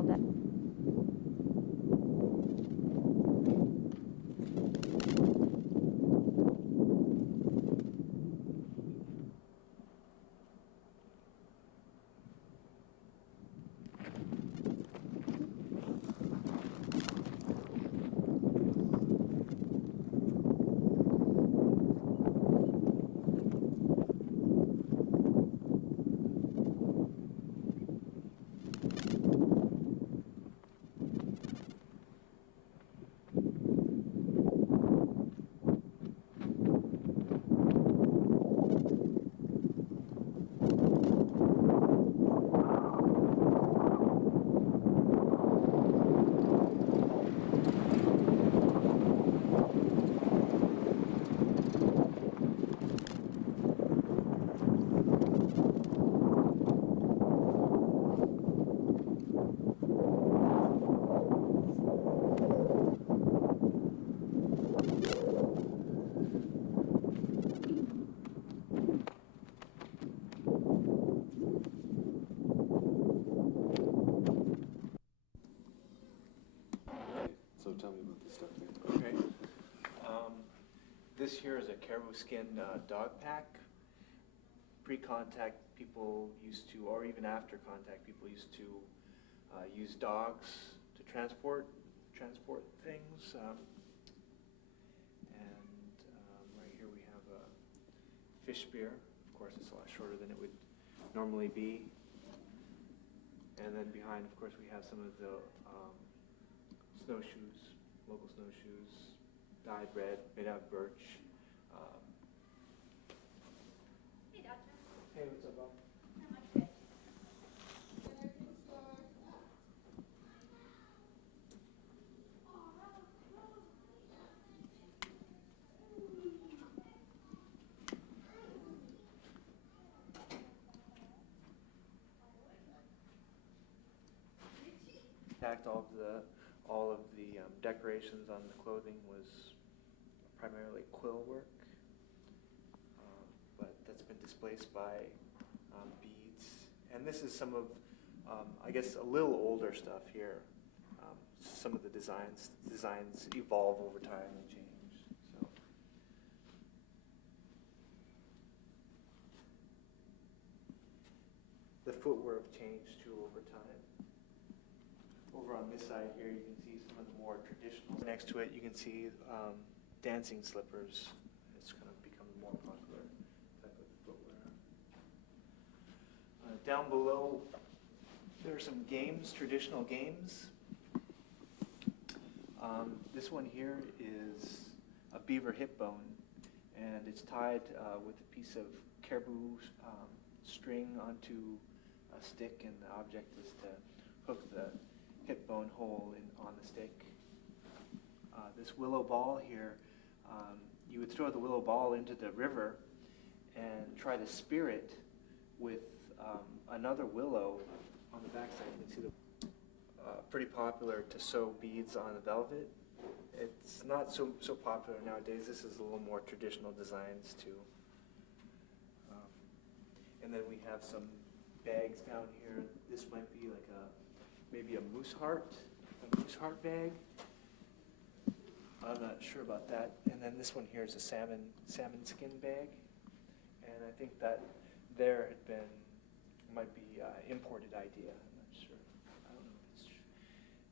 tell that. So tell me about this stuff here. Okay. This here is a caribou skin dog pack. Pre-contact, people used to, or even after contact, people used to use dogs to transport things. Right here we have a fish spear. Of course, it's a lot shorter than it would normally be. And then behind, of course, we have some of the snowshoes, local snowshoes, dyed red, made out of birch. Hey, Doctor. Hey, what's up, Bob? Not much good. All of the decorations on the clothing was primarily quill work, but that's been displaced by beads. And this is some of, I guess, a little older stuff here. Some of the designs evolve over time and change. So. The footwear have changed too over time. Over on this side here, you can see some of the more traditional. Next to it, you can see dancing slippers. It's kind of become a more popular type of footwear. Down below, there are some games, traditional games. This one here is a beaver hip bone, and it's tied with a piece of caribou string onto a stick, and the object is to hook the hip bone hole on the stick. This willow ball here, you would throw the willow ball into the river and try to spear it with another willow on the backside. You can see the pretty popular to sew beads on the velvet. It's not so popular nowadays. This is a little more traditional designs too. And then we have some bags down here. This might be like maybe a moose heart bag. I'm not sure about that. And then this one here is a salmon skin bag. And I think that there had been, might be imported idea. I'm not sure. I don't know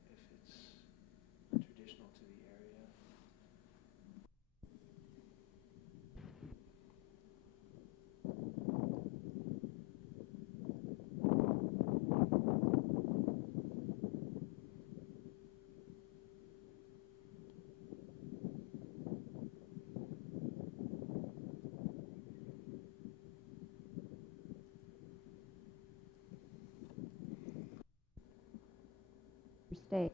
if it's traditional to the area. Stay.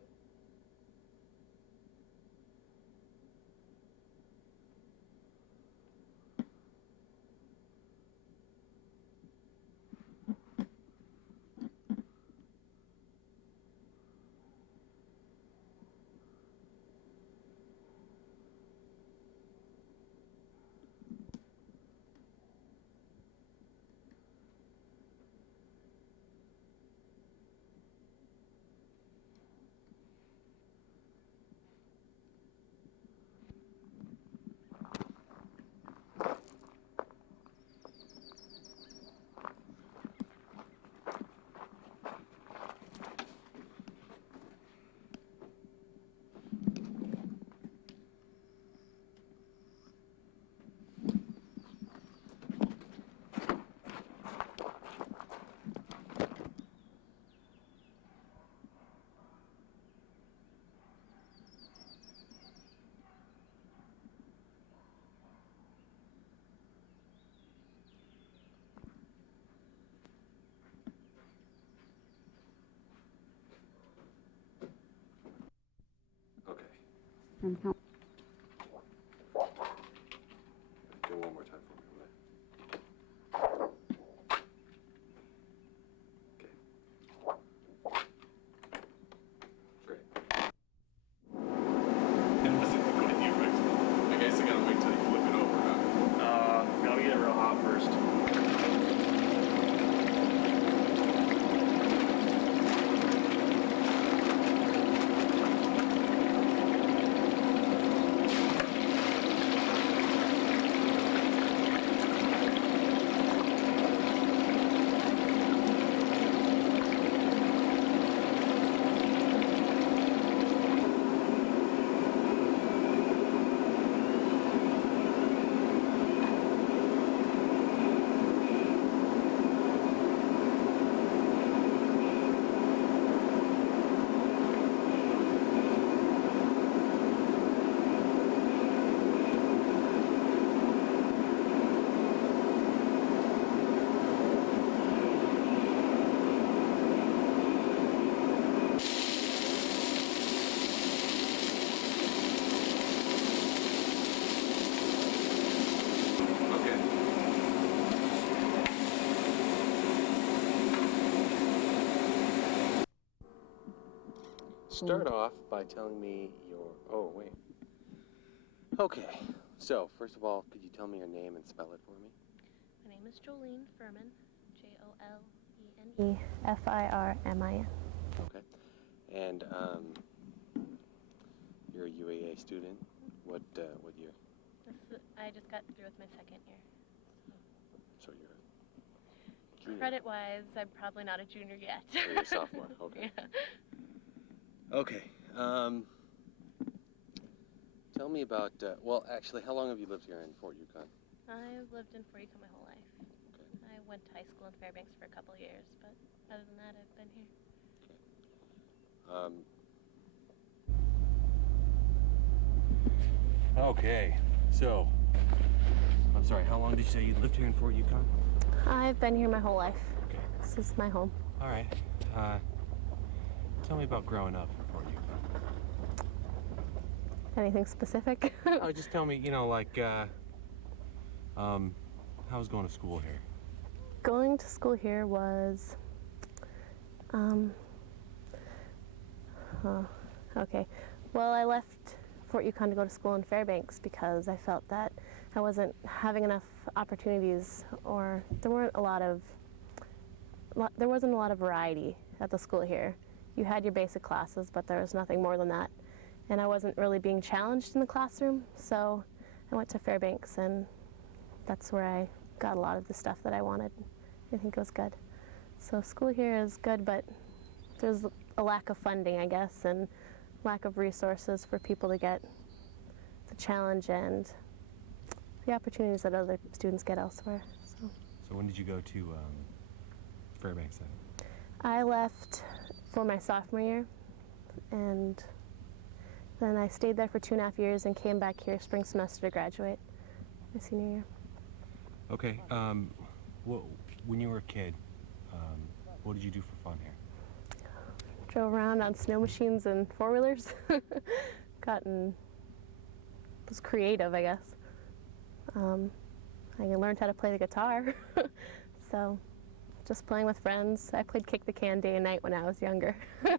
And how Do one more time for me, will you? Okay. Great. It doesn't look like you, but I guess I gotta wait till you flip it over, huh? Gotta get it real hot first. Okay. Start off by telling me your. Oh, wait. Okay. So, first of all, could you tell me your name and spell it for me? My name is Jolene Firmin, Jolene Okay. And you're a UAA student. What year? I just got through with my second year. So you're a junior. Credit-wise, I'm probably not a junior yet. Oh, you're a sophomore. Okay. Yeah. Okay. Tell me about. Well, actually, how long have you lived here in Fort Yukon? I've lived in Fort Yukon my whole life. Okay. I went to high school in Fairbanks for a couple of years, but other than that, I've been here. Okay. So, I'm sorry. How long did you say you lived here in Fort Yukon? I've been here my whole life. Okay. This is my home. All right. Tell me about growing up in Fort Yukon. Anything specific? Oh, just tell me, like, how was going to school here? Going to school here was, okay. Well, I left Fort Yukon to go to school in Fairbanks because I felt that I wasn't having enough opportunities, or there wasn't a lot of variety at the school here. You had your basic classes, but there was nothing more than that. And I wasn't really being challenged in the classroom, so I went to Fairbanks, and that's where I got a lot of the stuff that I wanted. I think it was good. So school here is good, but there's a lack of funding, I guess, and lack of resources for people to get the challenge and the opportunities that other students get elsewhere. So when did you go to Fairbanks then? I left for my sophomore year, and then I stayed there for 2.5 years and came back here spring semester to graduate my senior year. Okay. When you were a kid, what did you do for fun here? Drove around on snow machines and four-wheelers. Was creative, I guess. I learned how to play the guitar. So just playing with friends. I played kick the can day and night when I was younger. So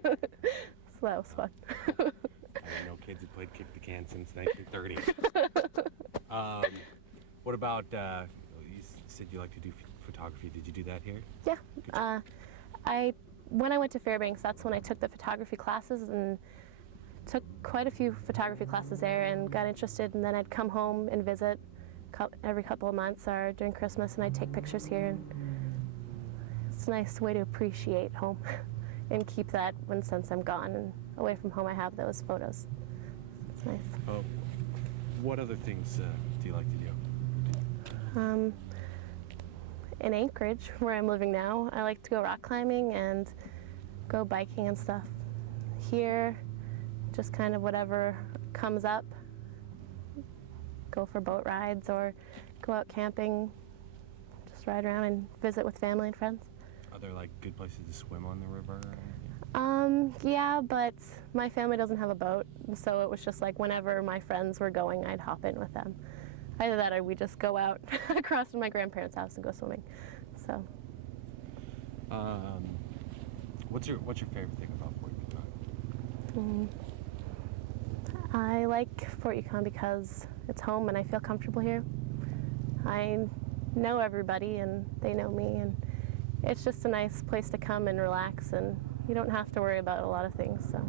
that was fun. I didn't know kids had played kick the can since 1930. What about, you said you like to do photography. Did you do that here? Yeah. When I went to Fairbanks, that's when I took the photography classes and took quite a few photography classes there and got interested, and then I'd come home and visit every couple of months or during Christmas, and I'd take pictures here, and it's a nice way to appreciate home and keep that since I'm gone and away from home. I have those photos. It's nice. What other things do you like to do? In Anchorage, where I'm living now, I like to go rock climbing and go biking and stuff. Here, just kind of whatever comes up. Go for boat rides or go out camping, just ride around and visit with family and friends. Are there like good places to swim on the river or anything? Yeah, but my family doesn't have a boat, so it was just like whenever my friends were going, I'd hop in with them. Either that or we just go out across to my grandparents' house and go swimming. So. What's your favorite thing about Fort Yukon? I like Fort Yukon because it's home and I feel comfortable here. I know everybody and they know me, and it's just a nice place to come and relax, and you don't have to worry about a lot of things, so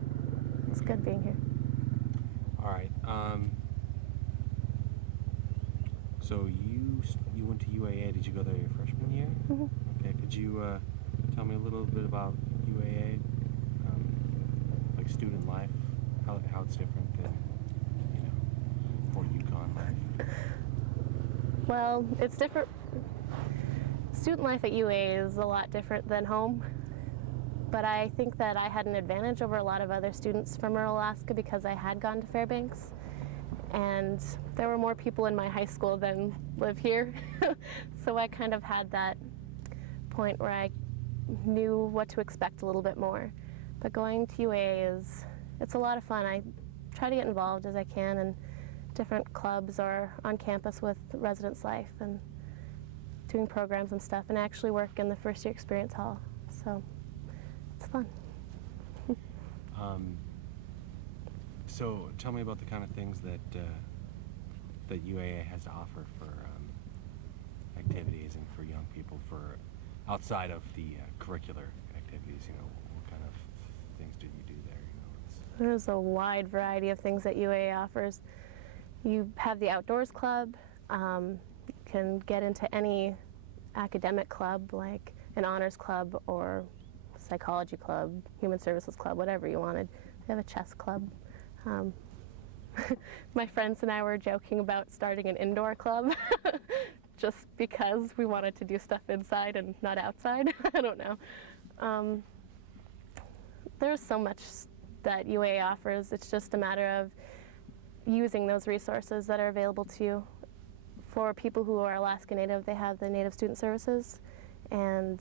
it's good being here. All right. So you went to UAA. Did you go there your freshman year? Mm-hmm. Okay. Could you tell me a little bit about UAA, like student life, how it's different than Fort Yukon life? Well, it's different. Student life at UA is a lot different than home, but I think that I had an advantage over a lot of other students from rural Alaska because I had gone to Fairbanks, and there were more people in my high school than live here. So I kind of had that point where I knew what to expect a little bit more. But going to UA it's a lot of fun. I try to get involved as I can in different clubs or on campus with residence life and doing programs and stuff, and I actually work in the first year experience hall, so it's fun. So tell me about the kind of things that UAA has to offer for activities and for young people, for outside of the curricular activities. What kind of things do you do there? There's a wide variety of things that UAA offers. You have the outdoors club. You can get into any academic club, like an honors club or psychology club, human services club, whatever you wanted. We have a chess club. My friends and I were joking about starting an indoor club just because we wanted to do stuff inside and not outside. I don't know. There's so much that UAA offers. It's just a matter of using those resources that are available to you. For people who are Alaska Native, they have the Native Student Services, and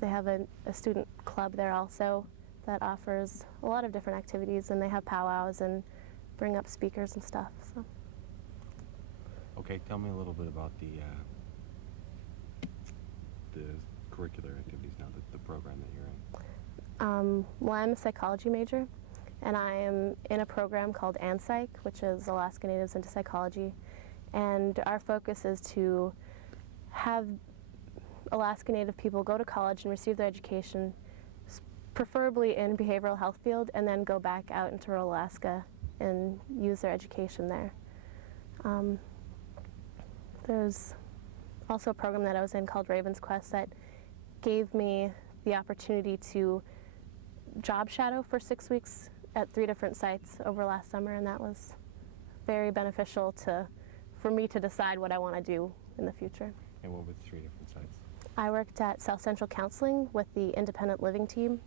they have a student club there also that offers a lot of different activities, and they have powwows and bring up speakers and stuff. So. Okay, tell me a little bit about the curricular activities now, the program that you're in. Well, I'm a psychology major, and I am in a program called ANPSych, which is Alaska Natives into Psychology. And our focus is to have Alaska Native people go to college and receive their education, preferably in behavioral health field, and then go back out into rural Alaska and use their education there. There's also a program that I was in called Raven's Quest that gave me the opportunity to job shadow for 6 weeks at 3 different sites over last summer, and that was very beneficial for me to decide what I want to do in the future. And what were the 3 different sites? I worked at South Central Counseling with the independent living team,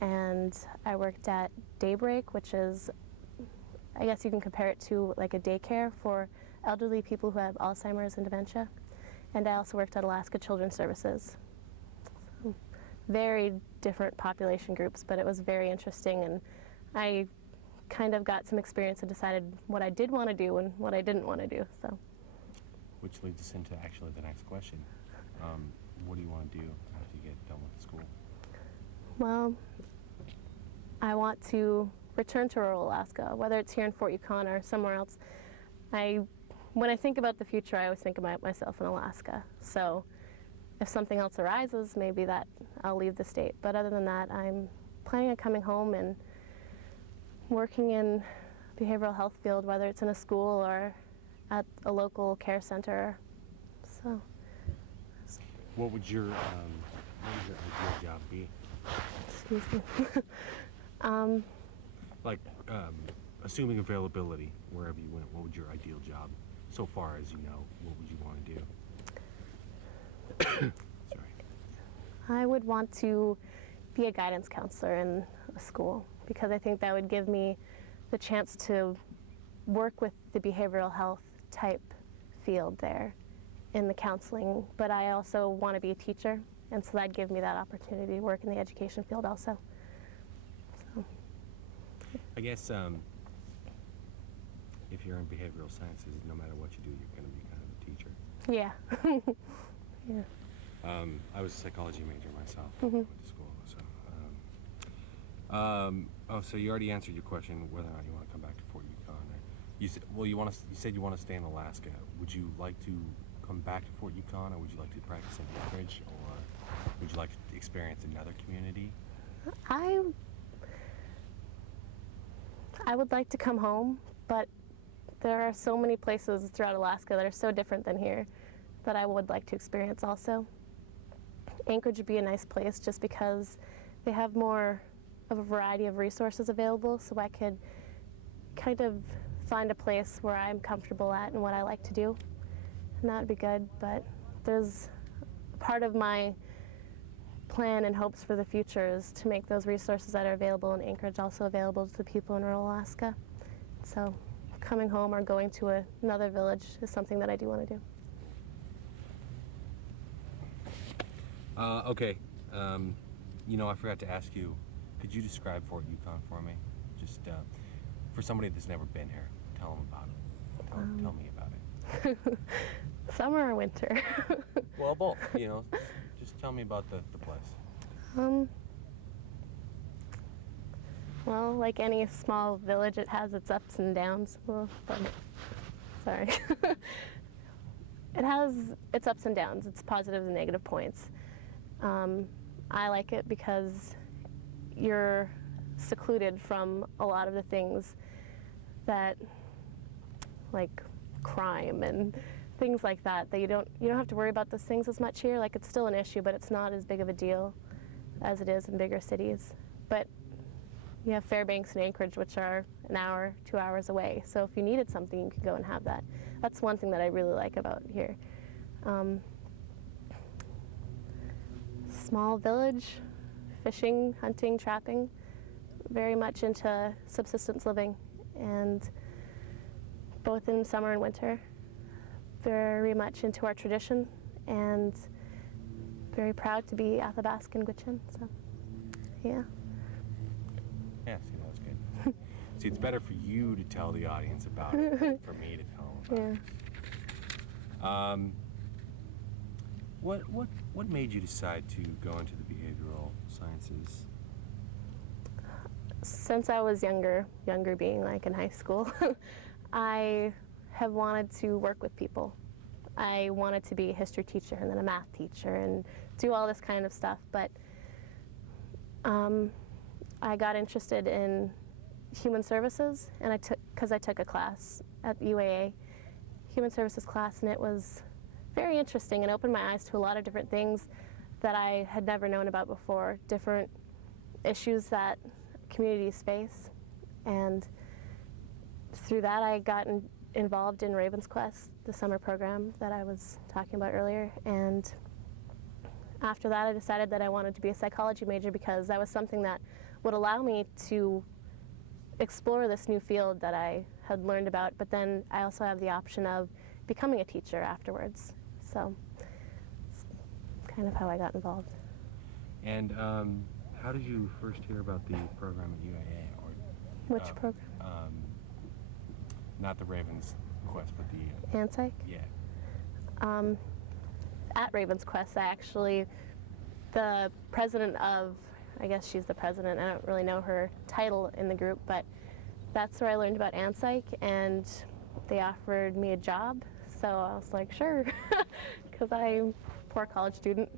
and I worked at Daybreak, which is, I guess you can compare it to like a daycare for elderly people who have Alzheimer's and dementia. And I also worked at Alaska Children's Services. So, very different population groups, but it was very interesting, and I kind of got some experience and decided what I did want to do and what I didn't want to do. So, which leads us into actually the next question. What do you want to do after you get done with school? Well, I want to return to rural Alaska, whether it's here in Fort Yukon or somewhere else. When I think about the future, I always think about myself in Alaska. So if something else arises, maybe that I'll leave the state. But other than that, I'm planning on coming home and working in behavioral health field, whether it's in a school or at a local care center. So. What would your ideal job be? Excuse me. Assuming availability wherever you went, what would your ideal job, so far as you know, what would you want to do? Sorry. I would want to be a guidance counselor in a school, because I think that would give me the chance to work with the behavioral health type field there in the counseling, but I also want to be a teacher, and so that'd give me that opportunity to work in the education field also. I guess if you're in behavioral sciences, no matter what you do, you're going to be kind of a teacher. Yeah. Yeah. I was a psychology major myself. Mhm. Went to school, so. Oh, so you already answered your question whether or not you want to come back to Fort Yukon. You said, well, you said you want to stay in Alaska. Would you like to come back to Fort Yukon, or would you like to practice in Anchorage, or would you like to experience another community? I would like to come home, but there are so many places throughout Alaska that are so different than here that I would like to experience also. Anchorage would be a nice place just because they have more of a variety of resources available, so I could kind of find a place where I'm comfortable at and what I like to do, and that would be good. But there's part of my plan and hopes for the future is to make those resources that are available in Anchorage also available to the people in rural Alaska. So coming home or going to another village is something that I do want to do. Okay. I forgot to ask you, could you describe Fort Yukon for me? Just for somebody that's never been here, tell them about it. Tell me about it. Summer or winter? Well, both. Just tell me about the place. Well, like any small village, it has its ups and downs. Sorry. It has its ups and downs, its positives and negative points. I like it because you're secluded from a lot of the things that, like crime and things like that you don't have to worry about those things as much here. Like, it's still an issue, but it's not as big of a deal as it is in bigger cities. But you have Fairbanks and Anchorage, which are an hour, 2 hours away. So if you needed something, you could go and have that. That's one thing that I really like about here. Small village, fishing, hunting, trapping, very much into subsistence living, and both in summer and winter, very much into our tradition, and very proud to be Athabascan Gwich'in, so yeah. Yeah, see, that was good. See, it's better for you to tell the audience about it than for me to tell them about it. What made you decide to go into the behavioral sciences? Since I was younger being like in high school, I have wanted to work with people. I wanted to be a history teacher and then a math teacher and do all this kind of stuff, but I got interested in human services, and because I took a class at UAA, human services class, and it was very interesting and opened my eyes to a lot of different things that I had never known about before, different issues that communities face. And through that, I got involved in Raven's Quest, the summer program that I was talking about earlier. And after that, I decided that I wanted to be a psychology major because that was something that would allow me to explore this new field that I had learned about, but then I also have the option of becoming a teacher afterwards. So it's kind of how I got involved. And how did you first hear about the program at UAA? Which program? Not the Raven's Quest, but the... ANPSYCH? Yeah. At Raven's Quest, the president of, I guess she's the president, I don't really know her title in the group, but that's where I learned about ANPSYCH, and they offered me a job, so I was like, sure, because I'm a poor college student,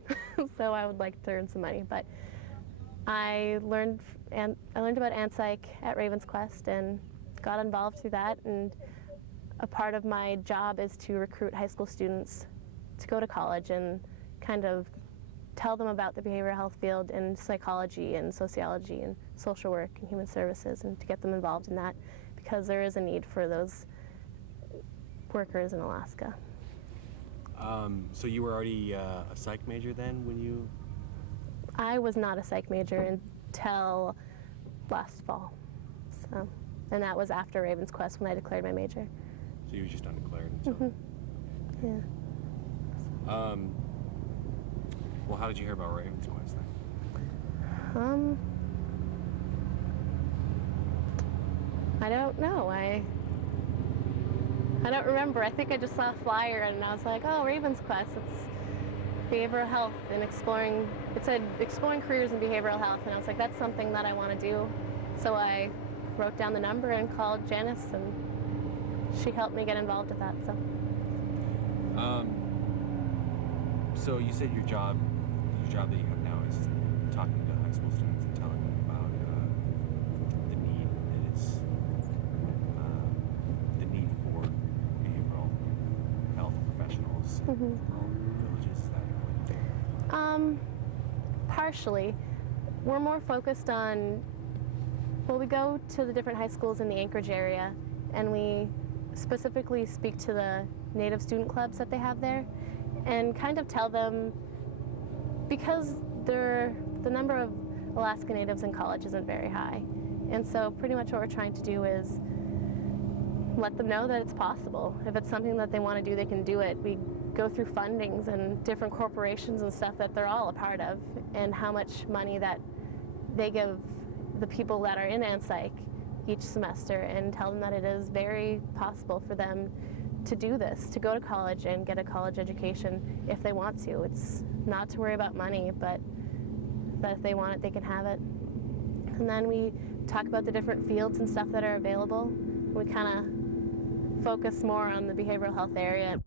so I would like to earn some money. But I learned about ANPSYCH at Raven's Quest and got involved through that, and a part of my job is to recruit high school students to go to college and kind of tell them about the behavioral health field and psychology and sociology and social work and human services, and to get them involved in that because there is a need for those workers in Alaska. So you were already a psych major then when you... I was not a psych major until last fall, and that was after Raven's Quest when I declared my major. So you were just undeclared until... Yeah. Well, how did you hear about Raven's Quest then? I don't know. I don't remember. I think I just saw a flyer and I was like, oh, Raven's Quest. It's behavioral health and exploring. It said exploring careers in behavioral health, and I was like, that's something that I want to do. So I wrote down the number and called Janice, and she helped me get involved with that. So you said your job that you have now is talking to high school students and telling them about the need that is the need for behavioral health professionals in rural villages. Is that what you think? Partially. We're more focused on, well, we go to the different high schools in the Anchorage area, and we specifically speak to the Native student clubs that they have there, and kind of tell them, because the number of Alaska Natives in college isn't very high, and so pretty much what we're trying to do is let them know that it's possible. If it's something that they want to do, they can do it. We go through fundings and different corporations and stuff that they're all a part of, and how much money that they give the people that are in ANPSYCH each semester, and tell them that it is very possible for them to do this, to go to college and get a college education if they want to. It's not to worry about money, but that if they want it, they can have it. And then we talk about the different fields and stuff that are available. We kind of focus more on the behavioral health area.